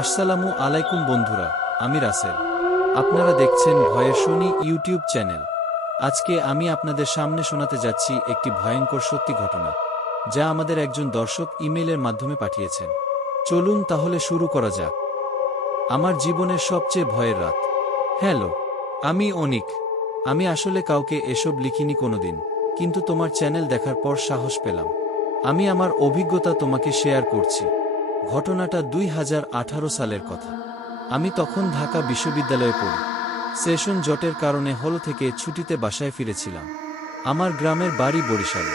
আসসালামু আলাইকুম বন্ধুরা, আমি রাসেল। আপনারা দেখছেন ভয়ে শুনি ইউটিউব চ্যানেল। আজকে আমি আপনাদের সামনে শোনাতে যাচ্ছি একটি ভয়ঙ্কর সত্যি ঘটনা, যা আমাদের একজন দর্শক ইমেলের মাধ্যমে পাঠিয়েছেন। চলুন তাহলে শুরু করা যাক। আমার জীবনের সবচেয়ে ভয়ের রাত। হ্যালো, আমি অনিক। আমি আসলে কাউকে এসব লিখিনি কোনোদিন, কিন্তু তোমার চ্যানেল দেখার পর সাহস পেলাম। আমি আমার অভিজ্ঞতা তোমাকে শেয়ার করছি। ঘটনাটা দুই হাজার আঠারো সালের কথা। আমি তখন ঢাকা বিশ্ববিদ্যালয়ে পড়ি। সেশন জটের কারণে হল থেকে ছুটিতে বাসায় ফিরেছিলাম। আমার গ্রামের বাড়ি বরিশালে।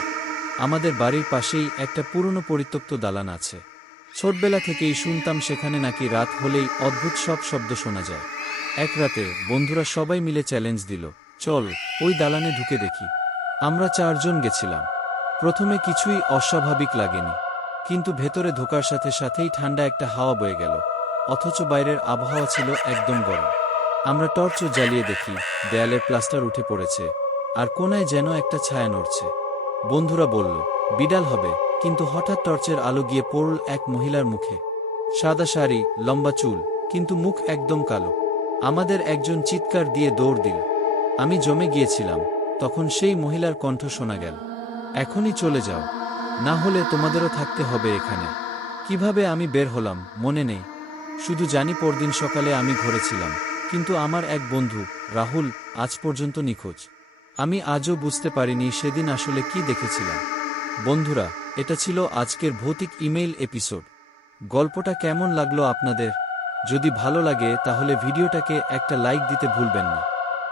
আমাদের বাড়ির পাশেই একটা পুরনো পরিত্যক্ত দালান আছে। ছোটবেলা থেকেই শুনতাম সেখানে নাকি রাত হলেই অদ্ভুত সব শব্দ শোনা যায়। এক রাতে বন্ধুরা সবাই মিলে চ্যালেঞ্জ দিল, চল, ওই দালানে ঢুকে দেখি। আমরা চারজন গেছিলাম। প্রথমে কিছুই অস্বাভাবিক লাগেনি। কিন্তু ভেতরে ঢোকার সাথে সাথেই ঠান্ডা একটা হাওয়া বয়ে গেল। অথচ বাইরের আবহাওয়া ছিল একদম গরম। আমরা টর্চ জ্বালিয়ে দেখি, দেয়ালের প্লাস্টার উঠে পড়েছে, আর কোনায় যেন একটা ছায়া নড়ছে। বন্ধুরা বলল, বিড়াল হবে। কিন্তু হঠাৎ টর্চের আলো গিয়ে পড়ল এক মহিলার মুখে। সাদা শাড়ি, লম্বা চুল, কিন্তু মুখ একদম কালো। আমাদের একজন চিৎকার দিয়ে দৌড় দিল। আমি জমে গিয়েছিলাম, তখন সেই মহিলার কণ্ঠ শোনা গেল। এখনই চলে যাও। না হলে তোমাদেরও থাকতে হবে এখানে। কীভাবে আমি বের হলাম, মনে নেই। শুধু জানি পরদিন সকালে আমি ঘরেছিলাম কিন্তু আমার এক বন্ধু, রাহুল, আজ পর্যন্ত নিখোঁজ। আমি আজও বুঝতে পারিনি সেদিন আসলে কি দেখেছিলাম। বন্ধুরা, এটা ছিল আজকের ভৌতিক ইমেইল এপিসোড। গল্পটা কেমন লাগল আপনাদের? যদি ভালো লাগে, তাহলে ভিডিওটাকে একটা লাইক দিতে ভুলবেন না।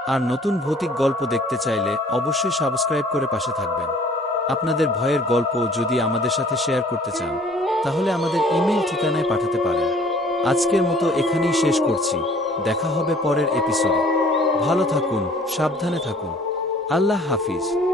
আর নতুন ভৌতিক গল্প দেখতে চাইলে অবশ্যই সাবস্ক্রাইব করে পাশে থাকবেন। আপনাদের ভয়ের গল্প যদি আমাদের সাথে শেয়ার করতে চান, তাহলে আমাদের ইমেল ঠিকানায় পাঠাতে পারেন। আজকের মতো এখানেই শেষ করছি। দেখা হবে পরের এপিসোডে ভালো থাকুন, সাবধানে থাকুন। আল্লাহ হাফিজ।